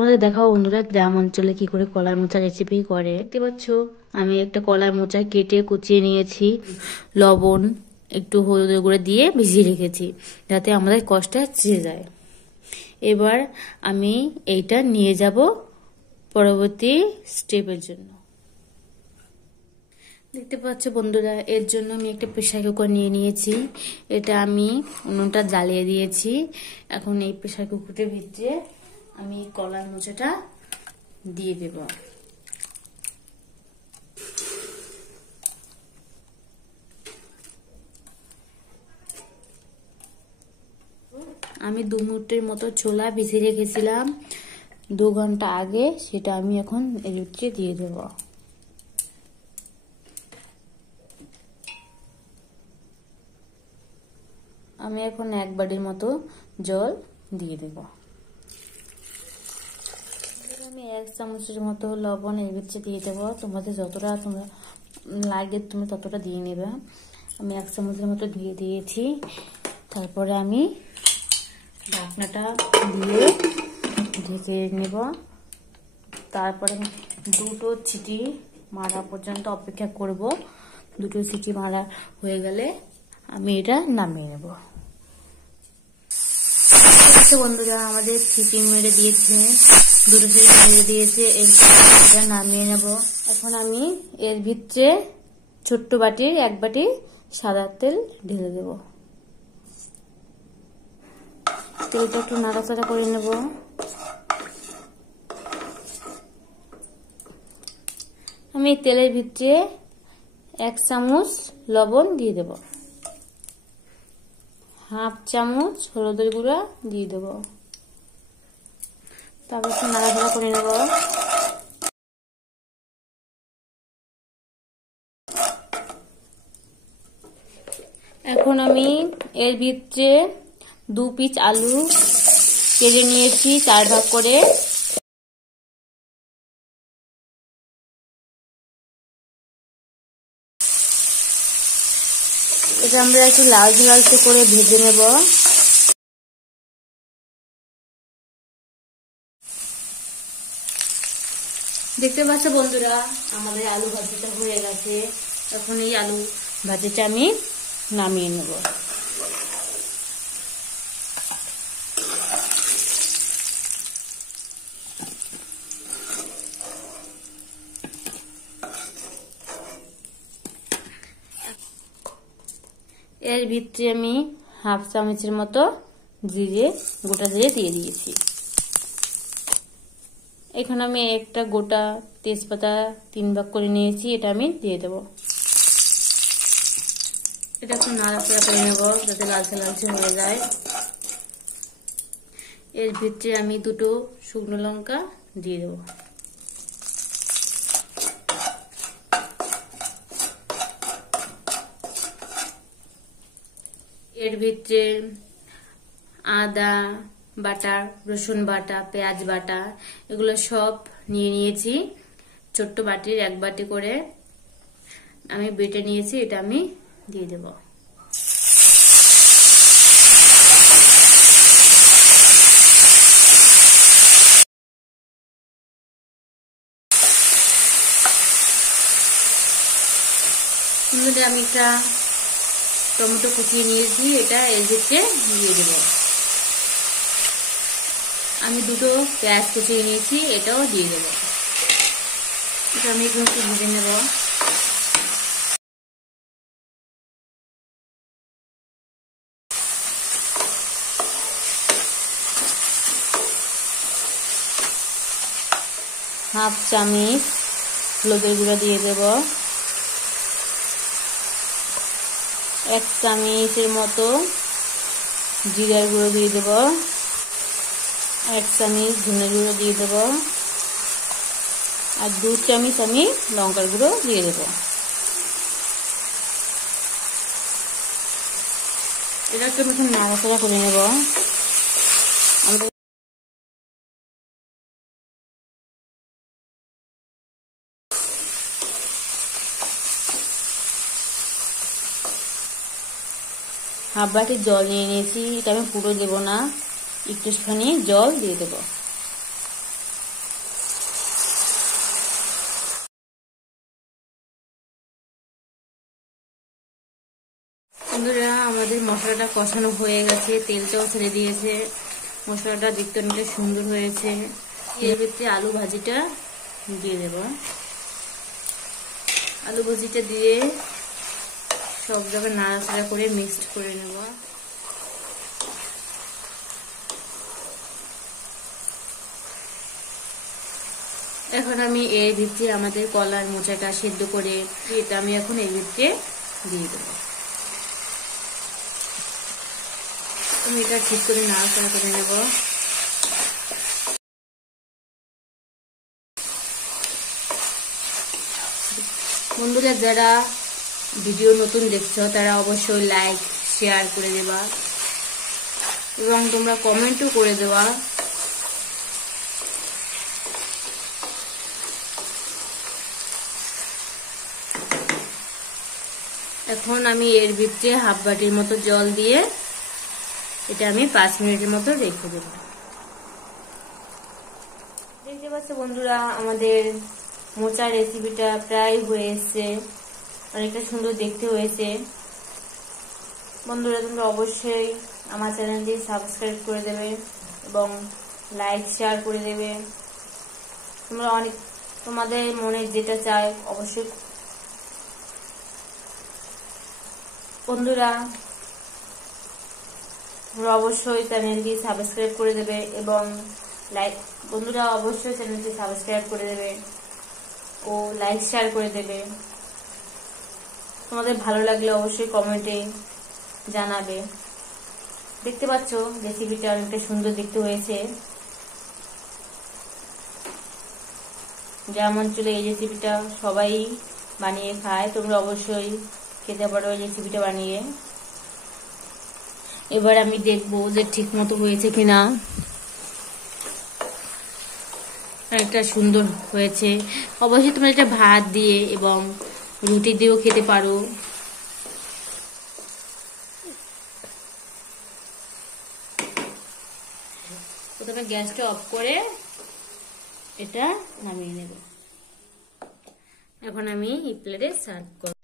তোমাদের দেখাও বন্ধুরা গ্রাম অঞ্চলে কি করে কলাই মোচা রেসিপি করে। দেখতে পাচ্ছ আমি একটা কলাই মোচা কেটে কুচিয়ে নিয়েছি, লবণ একটু হলুদের গুঁড়ো দিয়ে ভিজিয়ে রেখেছি যাতে আমাদের কষ্টটা ছেড়ে যায়। এবার আমি এইটা নিয়ে যাব পরবর্তী স্টেপের জন্য। দেখতে পাচ্ছ বন্ধুরা, এর জন্য আমি একটা প্রেসার কুকার নিয়ে নিয়েছি। এটা আমি উনুনটা জ্বালিয়ে দিয়েছি। এখন এই প্রেসার কুকারের ভিতরে আমি কলাই মোচাটা দিয়ে দেব। আমি 2 মিনিটের মতো ছোলা ভিজিয়ে রেখেছিলাম 2 ঘন্টা আগে, সেটা আমি এখন এর ভিতরে দিয়ে দেব। আমি এখন 1 বাটির মতো জল দিয়ে দেব। আমি 1 চামচের মতো লবণ এর ভিতরে দিয়ে দেবো। তোমাদের যতটা তোমরা লাগে তুমি ততটা দিয়ে নেবে। আমি 1 চামচের মতো দিয়ে দিয়েছি। তারপরে আমি ঢাকনাটা দিয়ে ঢেকে নেব। তারপরে 2টো সিটি মারা পর্যন্ত অপেক্ষা করব। 2টো সিটি মারা হয়ে গেলে আমি এটা নামিয়ে নেব। বন্ধুরা আমাদের সিটি মেরে দিয়েছে, 2টো সিটি মেরে দিয়েছে। এটা নামিয়ে নেব। এখন আমি এর ভিতরে ছোট্ট বাটির 1 বাটি সাদা তেল ঢেলে দেব। তেলটা একটু নাড়াচাড়া করে নেব। আমি তেলের ভিতরে 1 চামচ লবণ দিয়ে দেব, 1/2 চামচ হলুদের গুঁড়া দিয়ে দেব। তারপর একটু নাড়াচাড়া করে নেব। এখন আমি এর ভিতরে 2 পিস আলু কেটে নিয়েছি 4 ভাগ করে। এটা আমরা একটু লালচে লালচে করে ভেজে নেব। দেখতে পাচ্ছ বন্ধুরা আমাদের আলু ভাজিটা হয়ে গেছে। এখন এই আলু ভাজিটা আমি নামিয়ে নেব। এর ভিতরে আমি 1/2 চামচের মতো গোটা জিরে দিয়ে দিয়েছি। এখানে আমি একটা গোটা তেজপাতা 3 ভাগ করে নিয়েছি, এটা আমি দিয়ে দেব। এটা একটু নাড়াচাড়া করে নেব যাতে লালচে লালচে হয়ে যায়। এর ভিতরে আমি 2টো শুকনো লঙ্কা দিয়ে দেব। এর ভিতরে আদা বাটা, রসুন বাটা, পেঁয়াজ বাটা এগুলো সব নিয়ে নিয়েছি। ছোট্ট বাটির 1 বাটি করে আমি বেটে নিয়েছি, এটা আমি দিয়ে দেব। আমি একটা টমেটো কুচিয়ে নিয়েছি, এটা এর ভিতরে দিয়ে দেব। আমি 2টো পেঁয়াজ কুচিয়ে নিয়েছি, এটাও দিয়ে দেব। এটা আমি একটু ভেজে নেব। হাফ চামচ হলুদের গুঁড়া দিয়ে দেব, 1 চামচের মতো জিরার গুঁড়ো দিয়ে দেব, 1 চামচ ধনের গুঁড়ো দিয়ে দেব, আর 2 চামচ আমি লঙ্কার গুঁড়ো দিয়ে দেব। এটা একটু নাড়াচাড়া করে নেব। হাফ বাটি জল নিয়ে নিয়েছি, এটা আমি পুরো দেব না, একটুখানি জল দিয়ে দেব। বন্ধুরা আমাদের মশলাটা কষানো হয়ে গেছে, তেলটাও ছেড়ে দিয়েছে, মশলাটা দেখতে অনেকটা সুন্দর হয়েছে। এর ভিতরে আলু ভাজিটা দিয়ে দেব। আলু ভাজিটা দিয়ে সব জায়গায় নাড়াচাড়া করে মিক্সড করে নেব। এখন আমি এর ভিতরে আমাদের কলার মোচাটা সিদ্ধ করে এটা আমি এখন এর ভিতরে দিয়ে দেবো। আমি এটা ঠিক করে নাড়াচাড়া করে নেব। বন্ধুরা যারা ভিডিও নতুন দেখছো তারা অবশ্যই লাইক শেয়ার করে দেবা এবং তোমরা কমেন্টও করে দেওয়া। এখন আমি এর ভিতরে হাফ বাটির মতো জল দিয়ে এটা আমি 5 মিনিটের মতো রেখে দেব। দেখতে পাচ্ছ বন্ধুরা আমাদের মোচা রেসিপিটা প্রায় হয়ে এসছে, অনেকটা সুন্দর দেখতে হয়েছে। বন্ধুরা তোমরা অবশ্যই আমার চ্যানেলটি সাবস্ক্রাইব করে দেবে এবং লাইক শেয়ার করে দেবে। তোমরা তোমাদের মনে যেটা চাই অবশ্যই বন্ধুরা তোমরা অবশ্যই চ্যানেলটি সাবস্ক্রাইব করে দেবে এবং বন্ধুরা অবশ্যই চ্যানেলটি সাবস্ক্রাইব করে দেবে ও লাইক শেয়ার করে দেবে। তোমাদের ভালো লাগলে অবশ্যই কমেন্টে জানাবে। দেখতে পাচ্ছ রেসিপিটা অনেকটা সুন্দর দেখতে হয়েছে। গ্রাম অঞ্চলে এই রেসিপিটা সবাই বানিয়ে খায়, তোমরা অবশ্যই খেতে পারো এই রেসিপিটা বানিয়ে। এবার আমি দেখবো যে ঠিক মতো হয়েছে কিনা। অনেকটা সুন্দর হয়েছে। অবশ্যই তোমরা এটা ভাত দিয়ে এবং রুটি দিয়েও খেতে পারো। প্রথমে গ্যাসটা অফ করে এটা নামিয়ে নেব। এখন আমি এই প্লেটে সার্ভ করব।